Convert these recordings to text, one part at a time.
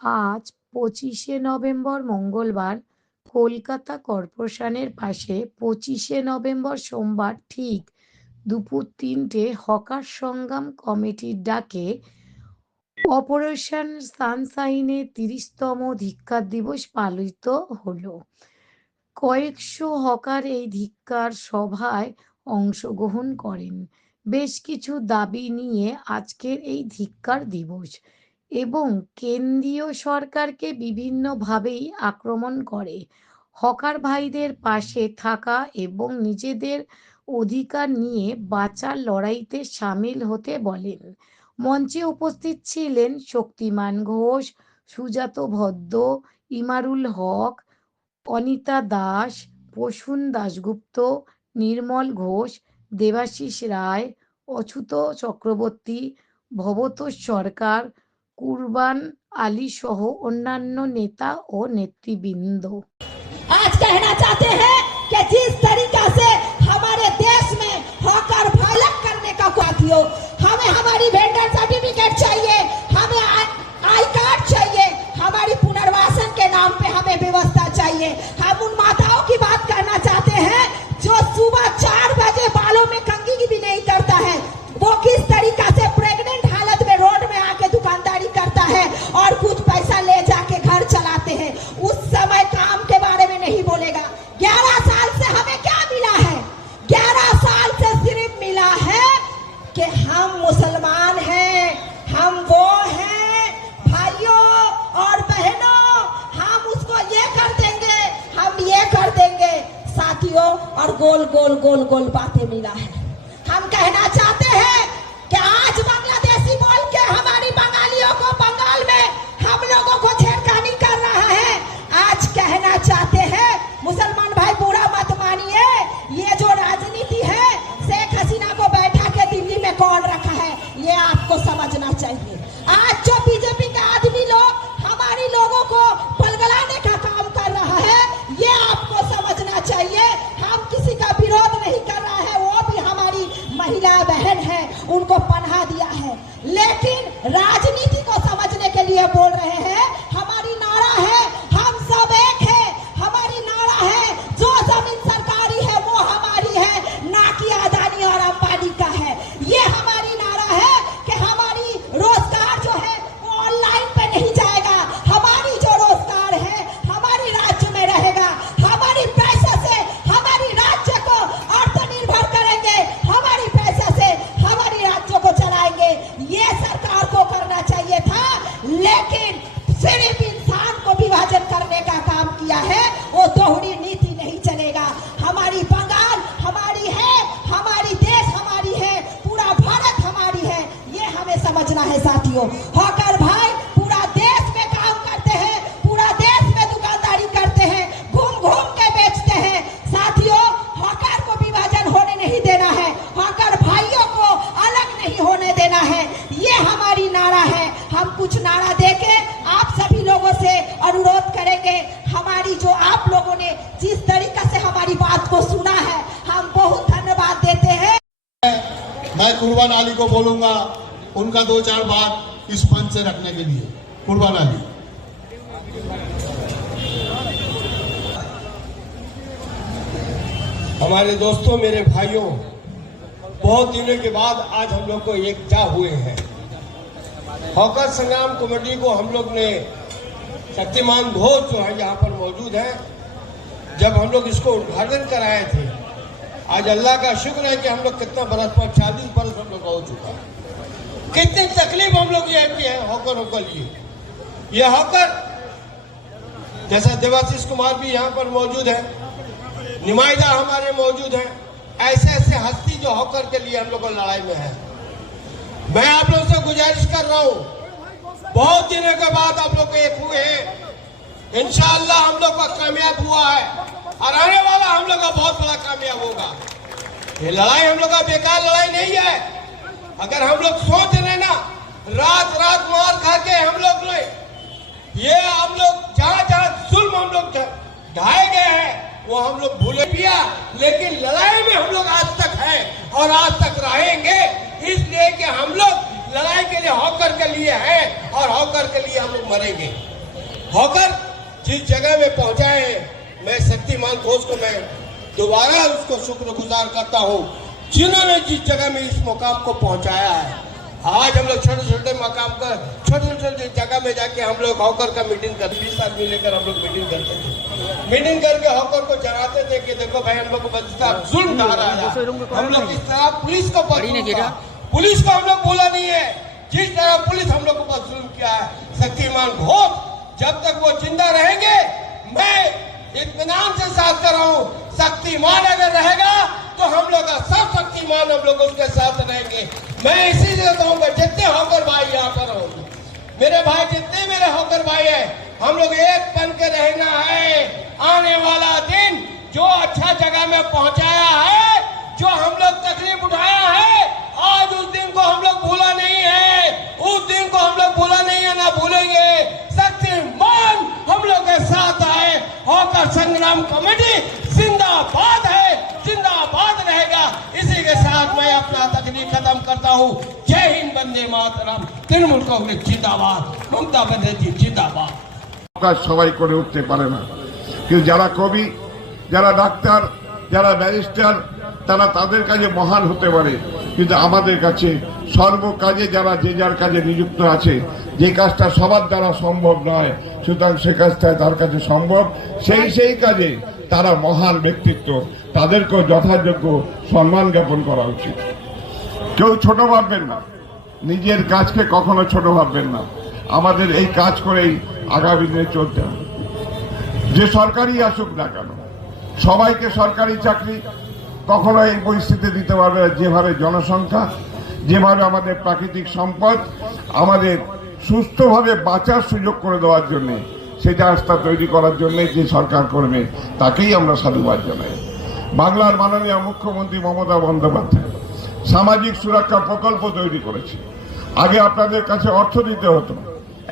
আজ 25শে নভেম্বর মঙ্গলবার কলকাতা কর্পোরেশনের পাশে 25শে নভেম্বর সোমবার ঠিক দুপুর 3টে হকার সংগ্রাম কমিটির ডাকে অপারেশন সানশাইনে 30তম ধিক্কার দিবস পালিত হলো। কয়েকশো হকার এই ধিক্কার সভায় অংশগ্রহণ করেন। বেশ কিছু দাবি নিয়ে আজকের এই ধিক্কার দিবস এবং কেন্দ্রীয় সরকারকে বিভিন্নভাবেই আক্রমণ করে হকার ভাইদের পাশে থাকা এবং নিজেদের অধিকার নিয়ে বাঁচার লড়াইতে সামিল হতে বলেন। মঞ্চে উপস্থিত ছিলেন শক্তিমান ঘোষ, সুজাত ভদ্র, ইমারুল হক, অনিতা দাস, প্রসূন দাশগুপ্ত, নির্মল ঘোষ, দেবাশিস রায়, অচ্যুত চক্রবর্তী, ভবতোষ সরকার, কুরবান আলী সহ অন্যান্য নেতা ও নেতৃবৃন্দ। आज कहना चाहते हैं कि जिस तरीका से हमारे देश में हॉकर अलग करने का साथियों, हमें हमारी वेंडर सर्टिफिकेट चाहिए, हमें आई कार्ड चाहिए, हमारी पुनर्वासन के नाम पे हमें व्यवस्था चाहिए। हम उन माताओं की बात करना चाहते हैं जो सुबह 4 बजे बालों में कंघी भी नहीं करता है, वो किस तरीका से प्रेग्नेंट हालत में रोड में आके दुकानदारी करता है और कुछ पैसा ले जाके घर चलाते हैं। उस समय काम के बारे में नहीं बोलेगा। 11 साल से हमें क्या मिला है? 11 साल से सिर्फ मिला है कि हम मुसलमान हैं, हम वो हैं भाइयों और बहनों, हम उसको ये कर देंगे, हम ये कर देंगे साथियों, और गोल गोल गोल गोल बातें मिला है। हम कहना चाहते हैं कि आज बांग्लादेशी बोल के हमारी बंगालियों को बंगाल में हम लोगों को छेड़खानी कर रहा है। आज कहना चाहते हैं मुसलमान भाई, बुरा मत मानिए, ये जो राजनीति है शेख हसीना को बैठा के दिल्ली में कौन रखा है, ये आपको समझना चाहिए। आज जो बीजेपी के आदमी लोग हमारी लोगों को पलगलाने का काम कर रहा है, ये आपको समझना चाहिए। हम किसी का विरोध नहीं कर रहा है, वो भी हमारी महिला बहन है, उनको पनाह दिया है, लेकिन राजनीति को समझने के लिए बोल रहे हैं। हमारी नारा है हम सब एक है, हमारी नारा है जो जमीन सरकारी है वो हमारी है, ना कि अदानी और अंबानी का है। ये हमारी नारा है कि हमारी रोजगार जो है वो ऑनलाइन पे नहीं जाएगा, हमारी जो रोजगार है हमारी राज्य में रहेगा, हमारी पैसे से हमारी राज्य को आत्मनिर्भर करेंगे, हमारी पैसे से हमारी राज्य को चलाएंगे। ये सरकार को करना चाहिए था, लेकिन सिर्फ इंसान को विभाजन करने का काम किया है। वो दोहरी नीति नहीं चलेगा। हमारी बंगाल हमारी है, हमारी देश हमारी है, पूरा भारत हमारी है, ये हमें समझना है साथियों। हॉकर भाई पूरा देश में काम करते हैं, पूरा देश में दुकानदारी करते हैं, घूम घूम के बेचते हैं साथियों। हॉकर को विभाजन होने नहीं देना है, हॉकर भाइयों को अलग नहीं होने देना है, ये हमारी नारा है। हम कुछ नारा देके आप सभी लोगों से अनुरोध करेंगे, हमारी जो आप लोगों ने जिस तरीका से हमारी बात को सुना है, हम बहुत धन्यवाद देते हैं। मैं कुर्बान अली को बोलूंगा उनका 2-4 बात इस मंच से रखने के लिए। कुर्बान अली। हमारे दोस्तों, मेरे भाइयों, बहुत दिनों के बाद आज हम लोग को एकजा हुए हैं। हॉकर संग्राम कमेटी को हम लोग ने, शक्तिमान घोष जो है यहाँ पर मौजूद है, जब हम लोग इसको उद्घाटन कराए थे, आज अल्लाह का शुक्र है कि हम लोग कितना बरस पर 40 बरस हम लोग हो चुका है। कितनी तकलीफ हम लोग ये की है हॉकरों के लिए। ये हॉकर जैसा देवाशीष कुमार भी यहाँ पर मौजूद है, नुमाइंदा हमारे मौजूद हैं, ऐसे ऐसे हस्ती जो हॉकर के लिए हम लोग लड़ाई में है। मैं आप लोगों से गुजारिश कर रहा हूँ, बहुत दिनों के बाद आप लोग एक हुए हैं, इंशाअल्लाह हम लोग का कामयाब हुआ है और आने वाला हम लोग का बहुत बड़ा कामयाब होगा। ये लड़ाई हम लोग का बेकार लड़ाई नहीं है। अगर हम लोग सोच रहे ना, रात रात मार खा के हम लोग ये हम लोग जहाँ जहाँ जुल्म हम लोग ढाए गए हैं वो हम लोग भूले पिया, लेकिन लड़ाई में हम लोग आज तक हैं और आज तक रहेंगे, इसलिए कि हम लोग लड़ाई के लिए हॉकर के लिए हैं और हॉकर के लिए हम लोग मरेंगे। हॉकर जिस जगह में पहुंचाए हैं, मैं शक्तिमान घोष को मैं दोबारा उसको शुक्रगुजार करता हूं, जिन्होंने जिस जगह में इस मुकाम को पहुंचाया है। आज हम लोग छोटे छोटे मकाम पर छोटे छोटे जगह में जाके हम लोग हॉकर का मीटिंग कर 20 आदमी लेकर हम लोग मीटिंग करते थे। मीटिंग करके हॉकर को जगाते थे कि देखो भाई हम लोग को जुल्म ढा रहा है, हम लोग इस तरह पुलिस को पुलिस को हम लोग बोला नहीं है, जिस तरह पुलिस हम लोग को जुल्म किया है। शक्तिमान घोष जब तक वो जिंदा रहेंगे, मैं इत्मीनान से साथ कर रहा हूँ, शक्तिमान अगर रहेगा तो हम लोग का सब शक्तिमान हम लोग उसके साथ रहेंगे। मैं इसी से कहूँगा जितने हॉकर भाई यहाँ पर होंगे, मेरे भाई जितने मेरे हॉकर भाई है, हम लोग एक बन के रहना है। आने वाला दिन जो अच्छा जगह में पहुंचाया है, जो हम लोग तकलीफ उठाया है, आज उस दिन को हम लोग भूला नहीं है, उस दिन को हम लोग भूला नहीं है, ना भूलेंगे। शक्तिमान हम लोग के साथ आए, हॉकर संग्राम कमेटी जिंदाबाद है, जिंदाबाद रहेगा। इसी के साथ मैं अपना तकरीर खत्म करता हूँ। जय हिंद, वंदे मातरम, तृणमूल कांग्रेस जिंदाबाद, ममता बनर्जी जिंदाबाद। সবাই করে উঠতে পারে না, কিন্তু যারা কবি, যারা ডাক্তার, যারা ব্যারিস্টার, তারা তাদের কাজে মহান হতে পারে, কিন্তু আমাদের কাছে সর্ব কাজে যারা যে যার কাজে নিযুক্ত আছে, যে কাজটা সবার দ্বারা সম্ভব নয়, সুতরাং সে কাজটা তার কাছে সম্ভব, সেই কাজে তারা মহান ব্যক্তিত্ব, তাদেরকেও যথাযোগ্য সম্মান জ্ঞাপন করা উচিত। কেউ ছোট ভাববেন না, নিজের কাজকে কখনো ছোট ভাববেন না। আমাদের এই কাজ করেই আগামী দিনে চলতে হবে। যে সরকারই আসুক না কেন, সবাইকে সরকারি চাকরি কখনো এই পরিস্থিতি দিতে পারবে না। যেভাবে জনসংখ্যা, যেভাবে আমাদের প্রাকৃতিক সম্পদ, আমাদের সুস্থভাবে বাঁচার সুযোগ করে দেওয়ার জন্য, সেটা রাস্তা তৈরি করার জন্য যে সরকার করবে তাকেই আমরা সাধুবাদ জানাই। বাংলার মাননীয় মুখ্যমন্ত্রী মমতা বন্দ্যোপাধ্যায় সামাজিক সুরক্ষা প্রকল্প তৈরি করেছে। আগে আপনাদের কাছে অর্থ দিতে হতো,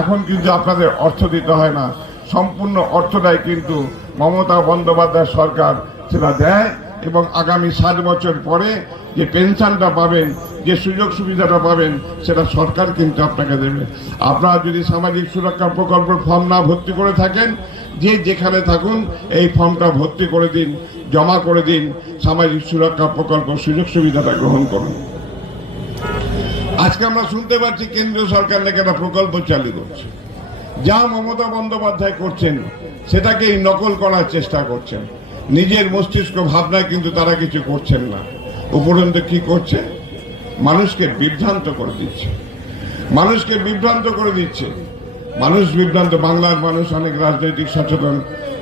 এখন কিন্তু আপনাদের অর্থ দিতে হয় না, সম্পূর্ণ অর্থটাই কিন্তু মমতা বন্দ্যোপাধ্যায় সরকার সেটা দেয়। এবং আগামী 7 বছর পরে যে পেনশনটা পাবেন, যে সুযোগ সুবিধাটা পাবেন, সেটা সরকার কিন্তু আপনাকে দেবে। আপনারা যদি সামাজিক সুরক্ষা প্রকল্পের ফর্ম না ভর্তি করে থাকেন, যে যেখানে থাকুন এই ফর্মটা ভর্তি করে দিন, জমা করে দিন, সামাজিক সুরক্ষা প্রকল্প সুযোগ সুবিধাটা গ্রহণ করুন। আজকে আমরা শুনতে পাচ্ছি কেন্দ্রীয় সরকার নাকি একটা প্রকল্প চালু করছে, যা মমতা বন্দ্যোপাধ্যায় করছেন সেটাকেই নকল করার চেষ্টা করছেন। নিজের মস্তিষ্ক ভাবনায় কিন্তু তারা কিছু করছেন না। উপরন্তু কি করছে? মানুষকে বিভ্রান্ত করে দিচ্ছে, মানুষকে বিভ্রান্ত করে দিচ্ছে। মানুষ বিভ্রান্ত, বাংলার মানুষ অনেক রাজনৈতিক সচেতন,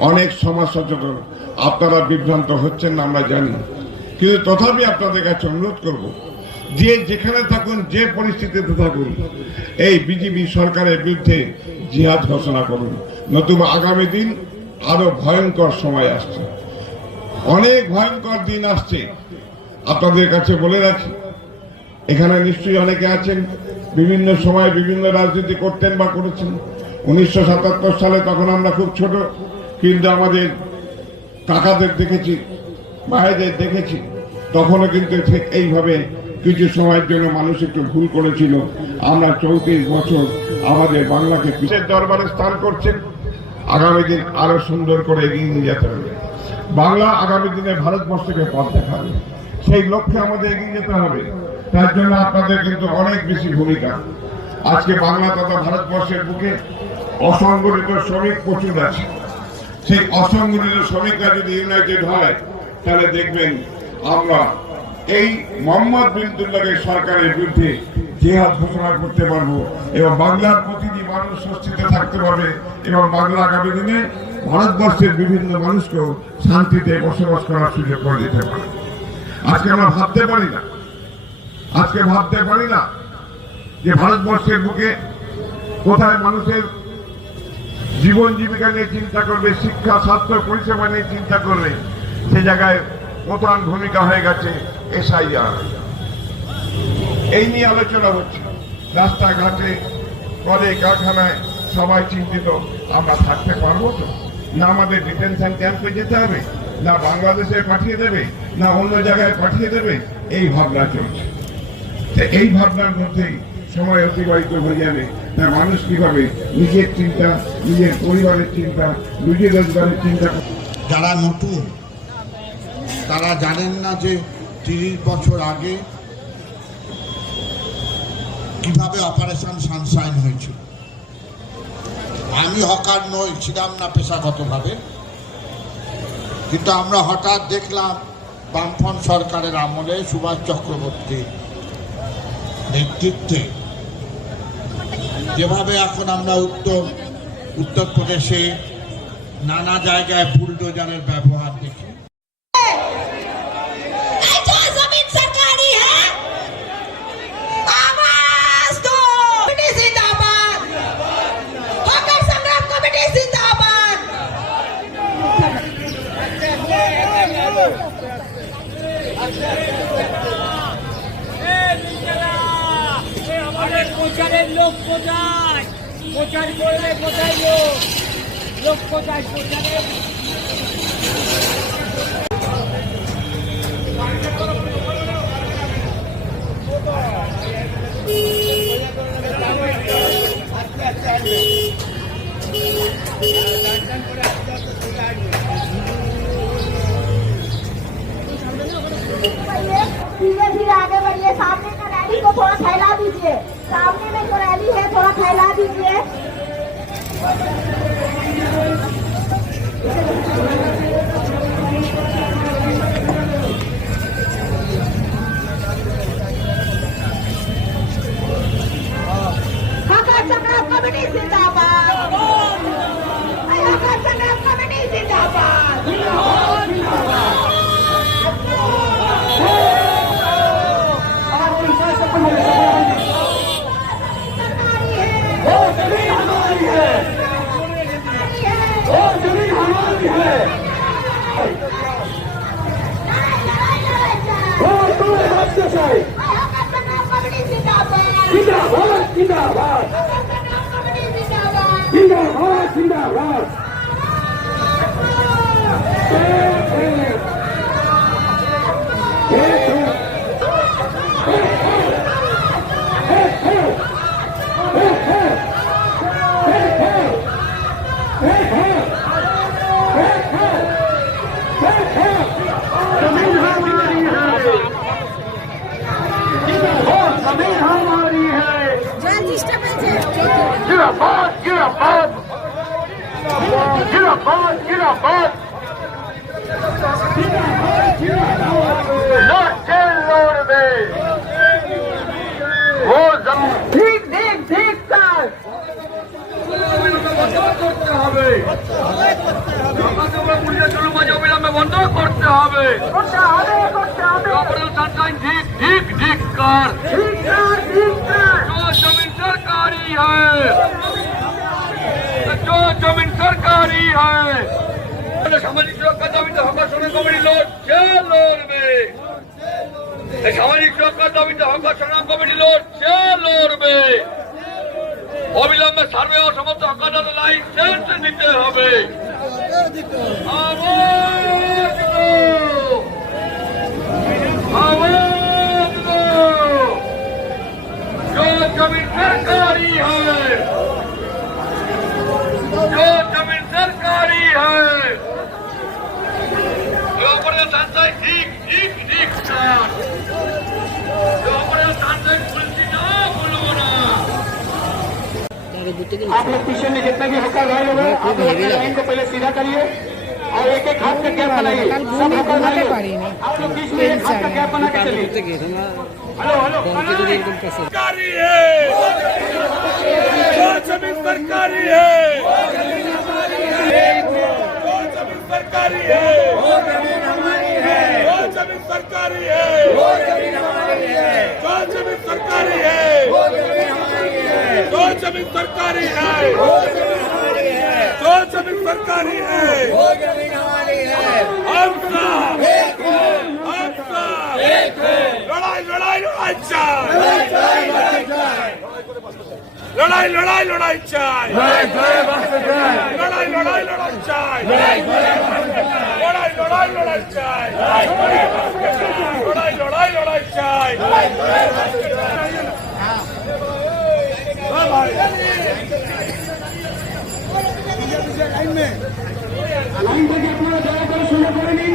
অনেক সমাজ সচেতন। আপনারা বিভ্রান্ত হচ্ছেন না আমরা জানি, কিন্তু তথাপি আপনাদের কাছে অনুরোধ করব, যে যেখানে থাকুন, যে পরিস্থিতিতে থাকুন, এই বিজেপি সরকারের বিরুদ্ধে জিহাদ ঘোষণা করুন। নতুবা আগামী দিন আরো ভয়ঙ্কর সময় আসছে, অনেক ভয়ঙ্কর দিন আসছে। আপনাদের কাছে বলে রাখি, এখানে নিশ্চয়ই অনেকে আছেন বিভিন্ন সময় বিভিন্ন রাজনীতি করতেন বা করেছেন। 1977 সালে তখন আমরা খুব ছোট, কিন্তু আমাদের কাকাদের দেখেছি, ভাইদের দেখেছি, তখনও কিন্তু ঠিক এইভাবে কিছু সময়ের জন্য মানুষ একটু ভুল করেছিল। আমরা 34 বছর আমাদের বাংলাকে পিছের দরবারে স্থান করছেন। আগামী দিন আরো সুন্দর করে এগিয়ে নিয়ে যেতে হবে। বাংলা আগামী দিনে ভারতবর্ষকে পথ দেখাবে, সেই লক্ষ্যে আমাদের এগিয়ে যেতে হবে। তার জন্য আপনাদের কিন্তু অনেক বেশি ভূমিকা। আজকে বাংলা তথা ভারতবর্ষের বুকে অসংগঠিত শ্রমিক প্রচুর আছে। সেই অসংগঠিত শ্রমিকরা যদি ইউনাইটেড হয়, তাহলে দেখবেন আমরা এই মোহাম্মদ বিন তুগলকের সরকারের বিরুদ্ধে জিহাদ ঘোষণা করতে পারবো, এবং বাংলার প্রতিটি মানুষ স্বস্তিতে থাকতে পারবে, এবং বাংলা আগামী দিনে ভারতবর্ষের বিভিন্ন মানুষকেও শান্তিতে বসবাস করার সুযোগ করে দিতে পারে। আজকে আমরা ভাবতে পারি না, যে ভারতবর্ষের বুকে কোথায় মানুষের জীবন জীবিকা নিয়ে চিন্তা করবে, শিক্ষা স্বাস্থ্য পরিষেবা নিয়ে চিন্তা করবে, সে জায়গায় প্রধান ভূমিকা হয়ে গেছে এসআইআর। এই নিয়ে আলোচনা হচ্ছে, রাস্তাঘাটে, কলে কারখানায় সবাই চিন্তিত, আমরা থাকতে পারবো তো? না আমাদের ডিটেনশন ক্যাম্পে যেতে হবে, না বাংলাদেশে পাঠিয়ে দেবে, না অন্য জায়গায় পাঠিয়ে দেবে, এই ভাবনা চলছে। এই ভাবনার মধ্যেই সময় অতিবাহিত হয়ে যাবে। তা মানুষ কিভাবে নিজের চিন্তা, নিজের পরিবারের চিন্তা, নিজের রোজগারের চিন্তা। যারা নতুন তারা জানেন না যে 30 বছর আগে কিভাবে অপারেশন সানশাইন হয়েছিল। আমি হকার নই, ছিলাম না পেশাগতভাবে, কিন্তু আমরা হঠাৎ দেখলাম বামফ্রন্ট সরকারের আমলে সুভাষ চক্রবর্তীর নেতৃত্বে যেভাবে এখন আমরা উত্তরপ্রদেশে নানা জায়গায় বুলডোজারের ব্যবহার দেখি। जो जमीन सरकारी है, आवाज दो। कमेटी जिंदाबाद, हॉकर संग्राम कमेटी जिंदाबाद। আমাদের প্রচারের লোক কোথায়? প্রচার করলে কোথায় লোক? লোক কোথায় প্রচারের? धीरे धीरे आगे बढ़िए। सामने का रैली को थोड़ा फैला दीजिए। सामने में जो रैली है थोड़ा फैला दीजिए। हॉकर संग्राम कमेटी जिंदाबाद, हॉकर संग्राम कमेटी जिंदाबाद। বন্ধ করতে হবে। जमीन सरकारी है, जो जमीन सरकारी है। सामाजिक सुरक्षा दाबिते हकार संग्राम कमिटी लड़ছে লড়বে। सामाजिक सुरक्षा दाबिते हकार संग्राम कमिटी लड़ছে লড়বে। অবিলম্বে সার্ভে ও সমস্ত হকারদের লাইসেন্স দিতে হবে। আওয়াজ দো, आवाज दो। जो जमीन सरकारी है, जो जमीन सरकारी है, जो अपने संचय ठीक ठीक ठीक कर, जो अपने संचय खुलती ना बोलो ना। आप लोग पीछे में जितने भी हकार भाई लोग हैं, आप लोग अपने लाइन को पहले सीधा करिए और एक एक हाथ का कैप बनाइए। सब हकार भाई लोग आप लोग बीच में एक हाथ का कैप बना के चलिए। हेलो हेलो सरकारी है, जो जमीन सरकारी है, जो जमीन सरकारी है, वो जमीन हमारी है, जो जमीन सरकारी है, वो जमीन हमारी है, जो जमीन सरकारी है, वो जमीन हमारी है, जो जमीन सरकारी है, वो जमीन हमारी है, जो जमीन सरकारी है, वो जमीन हमारी है। हम सब एक है, हम सब एक है। लड़ाई लड़ाई लड़ाई चाय, लड़ाई लड़ाई चाय, लड़ाई लड़ाई लड़ाई चाय, लड़ाई लड़ाई लड़ाई लड़ाई चाय, लड़ाई लड़ाई लड़ाई चाय, लड़ाई लड़ाई लड़ाई चाय। লাইন থেকে আপনারা দয়া করে শুনে করে নিন,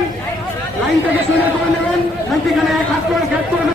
লাইন থেকে শুনে করে নেবেন, মধ্যখানে এক হাত করে গ্যাপ করে